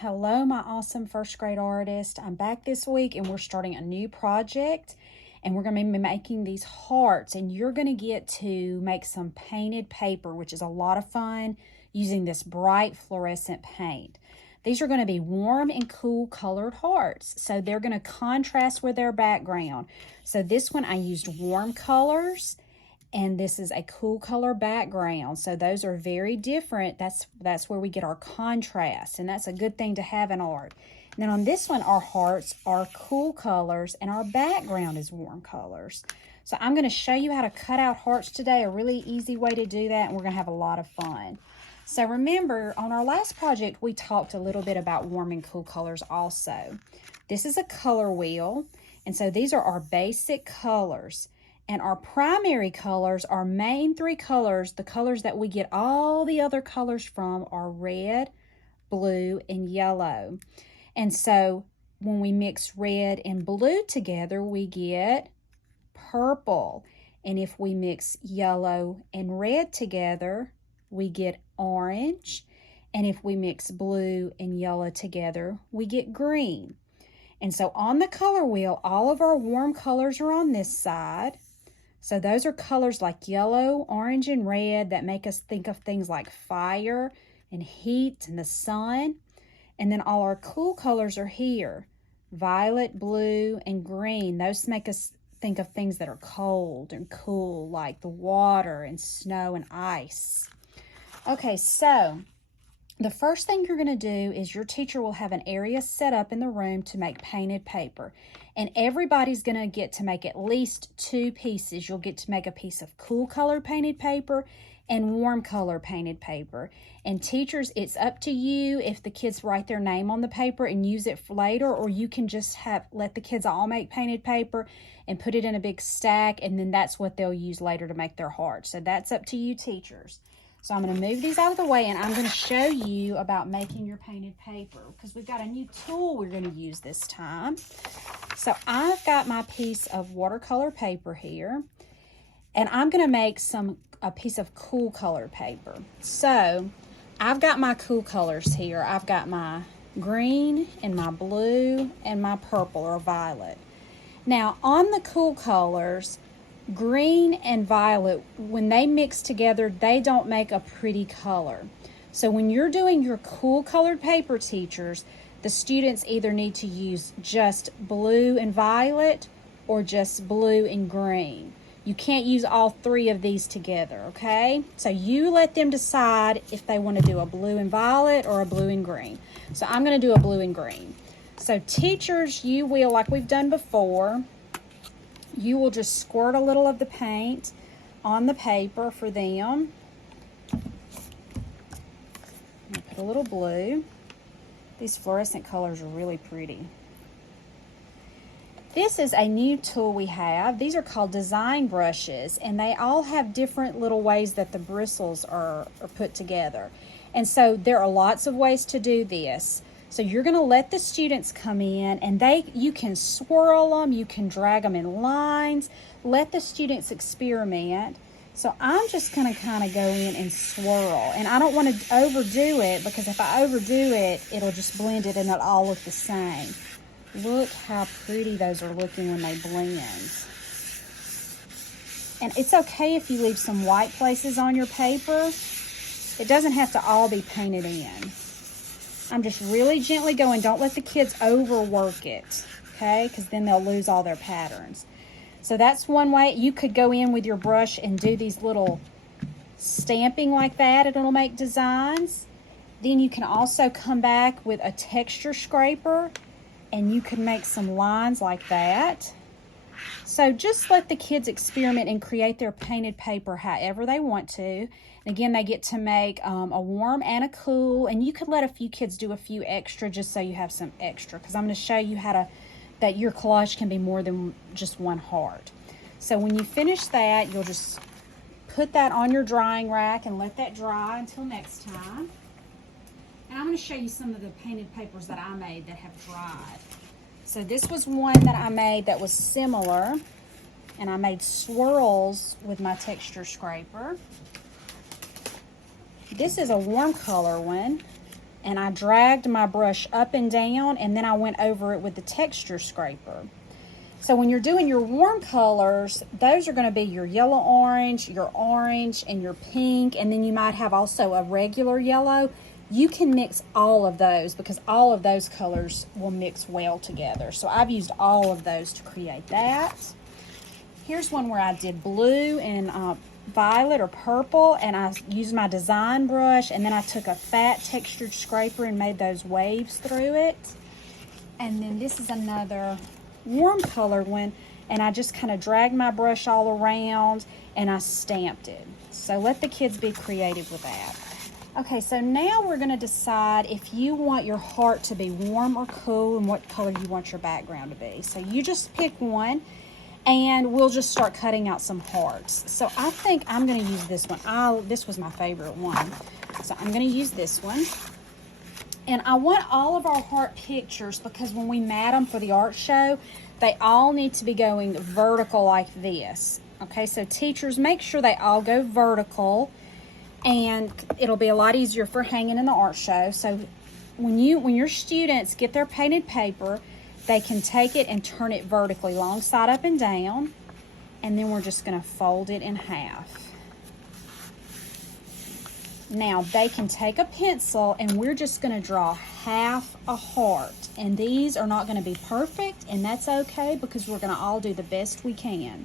Hello, my awesome first grade artist. I'm back this week and we're starting a new project and we're going to be making these hearts, and you're going to get to make some painted paper, which is a lot of fun using this bright fluorescent paint. These are going to be warm and cool colored hearts, so they're going to contrast with their background. So this one I used warm colors, and this is a cool color background, so those are very different. That's where we get our contrast, and that's a good thing to have in art. And then on this one, our hearts are cool colors and our background is warm colors. So I'm going to show you how to cut out hearts today, a really easy way to do that, and we're going to have a lot of fun. So remember, on our last project we talked a little bit about warm and cool colors also. This is a color wheel, and so these are our basic colors. And our primary colors, our main three colors, the colors that we get all the other colors from, are red, blue, and yellow. And so when we mix red and blue together, we get purple. And if we mix yellow and red together, we get orange. And if we mix blue and yellow together, we get green. And so on the color wheel, all of our warm colors are on this side. So those are colors like yellow, orange, and red that make us think of things like fire and heat and the sun. And then all our cool colors are here. Violet, blue, and green. Those make us think of things that are cold and cool, like the water and snow and ice. Okay, so the first thing you're going to do is your teacher will have an area set up in the room to make painted paper. And everybody's going to get to make at least 2 pieces. You'll get to make a piece of cool color painted paper and warm color painted paper. And teachers, it's up to you if the kids write their name on the paper and use it for later, or you can just let the kids all make painted paper and put it in a big stack, and then that's what they'll use later to make their hearts. So that's up to you, teachers. So I'm going to move these out of the way, and I'm going to show you about making your painted paper because we've got a new tool we're going to use this time. So I've got my piece of watercolor paper here, and I'm going to make a piece of cool color paper. So I've got my cool colors here. I've got my green and my blue and my purple or violet. Now on the cool colors, green and violet, when they mix together, they don't make a pretty color. So when you're doing your cool colored paper, teachers, the students either need to use just blue and violet or just blue and green. You can't use all 3 of these together, okay? So you let them decide if they want to do a blue and violet or a blue and green. So I'm going to do a blue and green. So teachers, you will, like we've done before, you will just squirt a little of the paint on the paper for them. Put a little blue. These fluorescent colors are really pretty. This is a new tool we have. These are called design brushes, and they all have different little ways that the bristles are put together. And so there are lots of ways to do this. So you're going to let the students come in, and you can swirl them, you can drag them in lines, let the students experiment. So I'm just going to kind of go in and swirl, and I don't want to overdo it because if I overdo it, it'll just blend it and it'll all look the same. Look how pretty those are looking when they blend. And it's okay if you leave some white places on your paper. It doesn't have to all be painted in. I'm just really gently going. Don't let the kids overwork it, okay? Because then they'll lose all their patterns. So that's one way. You could go in with your brush and do these little stamping like that, and it'll make designs. Then you can also come back with a texture scraper, and you can make some lines like that. So just let the kids experiment and create their painted paper however they want to. And again, they get to make a warm and a cool, and you could let a few kids do a few extra just so you have some extra, because I'm going to show you that your collage can be more than just one heart. So when you finish that, you'll just put that on your drying rack and let that dry until next time. And I'm going to show you some of the painted papers that I made that have dried. So this was one that I made that was similar, and I made swirls with my texture scraper. This is a warm color one, and I dragged my brush up and down, and then I went over it with the texture scraper. So when you're doing your warm colors, those are going to be your yellow orange, and your pink, and then you might have also a regular yellow. You can mix all of those because all of those colors will mix well together. So I've used all of those to create that. Here's one where I did blue and violet or purple, and I used my design brush, and then I took a fat textured scraper and made those waves through it. And then this is another warm colored one, and I just kind of dragged my brush all around and I stamped it. So let the kids be creative with that. Okay, so now we're going to decide if you want your heart to be warm or cool and what color you want your background to be. So you just pick one, and we'll just start cutting out some hearts. So I think I'm going to use this one. This was my favorite one. So I'm going to use this one. And I want all of our heart pictures, because when we mat them for the art show, they all need to be going vertical like this. Okay, so teachers, make sure they all go vertical, and it'll be a lot easier for hanging in the art show. So when your students get their painted paper, they can take it and turn it vertically, long side up and down, and then we're just going to fold it in half. Now they can take a pencil, and we're just going to draw half a heart, and these are not going to be perfect, and that's okay because we're going to all do the best we can.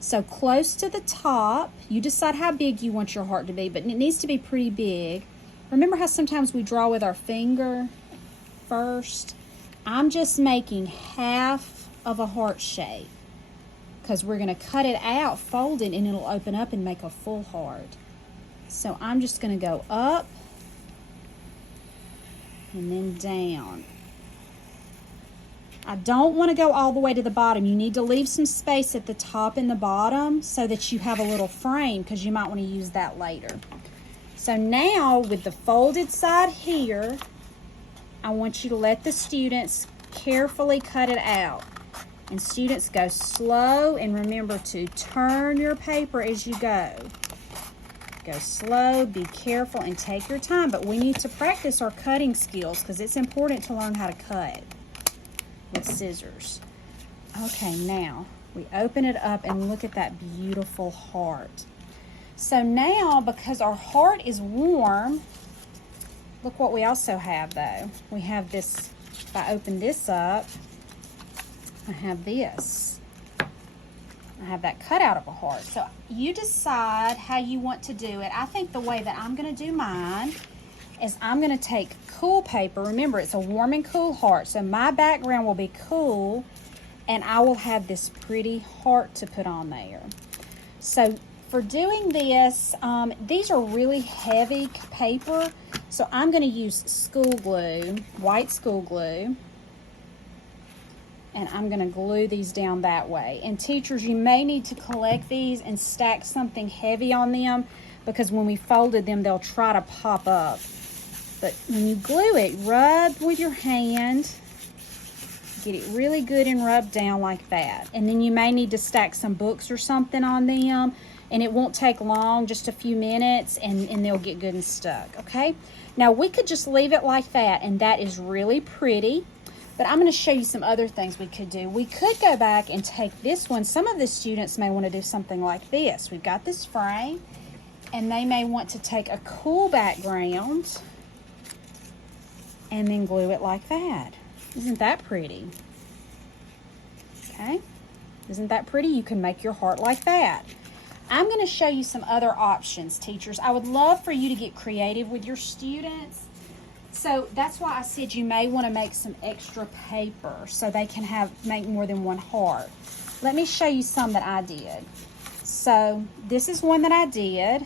So close to the top, you decide how big you want your heart to be, but it needs to be pretty big. Remember how sometimes we draw with our finger first? I'm just making half of a heart shape because we're going to cut it out, fold it, and it'll open up and make a full heart. So I'm just going to go up and then down. I don't want to go all the way to the bottom. You need to leave some space at the top and the bottom so that you have a little frame, because you might want to use that later. So now with the folded side here, I want you to let the students carefully cut it out. And students, go slow, and remember to turn your paper as you go. Go slow, be careful, and take your time. But we need to practice our cutting skills because it's important to learn how to cut with scissors. Okay, now we open it up and look at that beautiful heart. So now, because our heart is warm, look what we also have though. We have this, if I open this up, I have this. I have that cutout of a heart. So you decide how you want to do it. I think the way that I'm going to do mine is I'm going to take cool paper. Remember, it's a warm and cool heart. So my background will be cool, and I will have this pretty heart to put on there. So for doing this, these are really heavy paper. So I'm going to use school glue, white school glue. And I'm going to glue these down that way. And teachers, you may need to collect these and stack something heavy on them, because when we folded them, they'll try to pop up. But when you glue it, rub with your hand. Get it really good and rub down like that. And then you may need to stack some books or something on them. And it won't take long, just a few minutes, and they'll get good and stuck, okay? Now, we could just leave it like that, and that is really pretty. But I'm going to show you some other things we could do. We could go back and take this one. Some of the students may want to do something like this. We've got this frame, and they may want to take a cool background and then glue it like that. Isn't that pretty? Okay. Isn't that pretty? You can make your heart like that. I'm going to show you some other options, teachers. I would love for you to get creative with your students. So that's why I said you may want to make some extra paper so they can make more than one heart. Let me show you some that I did. So this is one that I did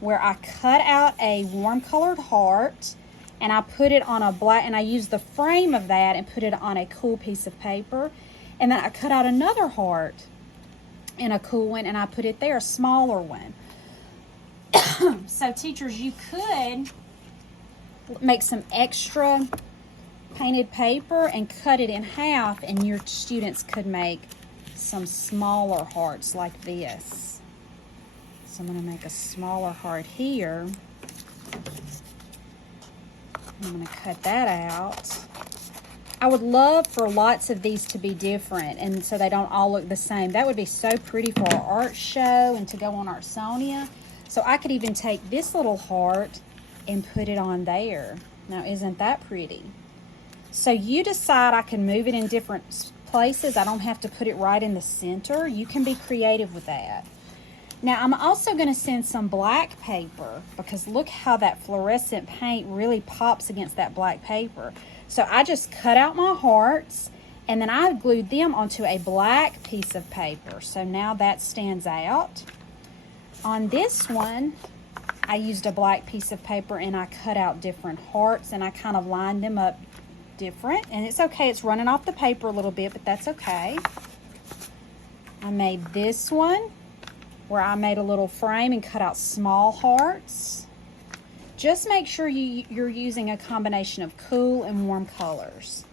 where I cut out a warm colored heart, and I put it on a black, and I used the frame of that and put it on a cool piece of paper. And then I cut out another heart in a cool one, and I put it there, a smaller one. So teachers, you could make some extra painted paper and cut it in half, and your students could make some smaller hearts like this. So I'm going to make a smaller heart here. I'm going to cut that out. I would love for lots of these to be different and so they don't all look the same. That would be so pretty for our art show and to go on our Sonia. So I could even take this little heart and put it on there. Now, isn't that pretty? So you decide. I can move it in different places. I don't have to put it right in the center. You can be creative with that. Now, I'm also going to send some black paper because look how that fluorescent paint really pops against that black paper. So I just cut out my hearts and then I glued them onto a black piece of paper. So now that stands out. On this one, I used a black piece of paper and I cut out different hearts and I kind of lined them up different. And it's okay, it's running off the paper a little bit, but that's okay. I made this one where I made a little frame and cut out small hearts. Just make sure you're using a combination of cool and warm colors.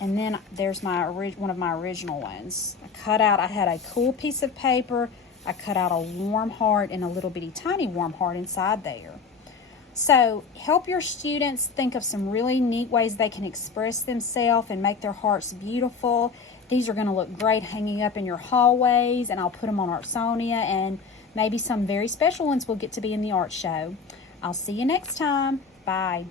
And then there's my one of my original ones. I had a cool piece of paper, I cut out a warm heart and a little bitty tiny warm heart inside there. So help your students think of some really neat ways they can express themselves and make their hearts beautiful. These are going to look great hanging up in your hallways, and I'll put them on Artsonia, and maybe some very special ones will get to be in the art show. I'll see you next time. Bye.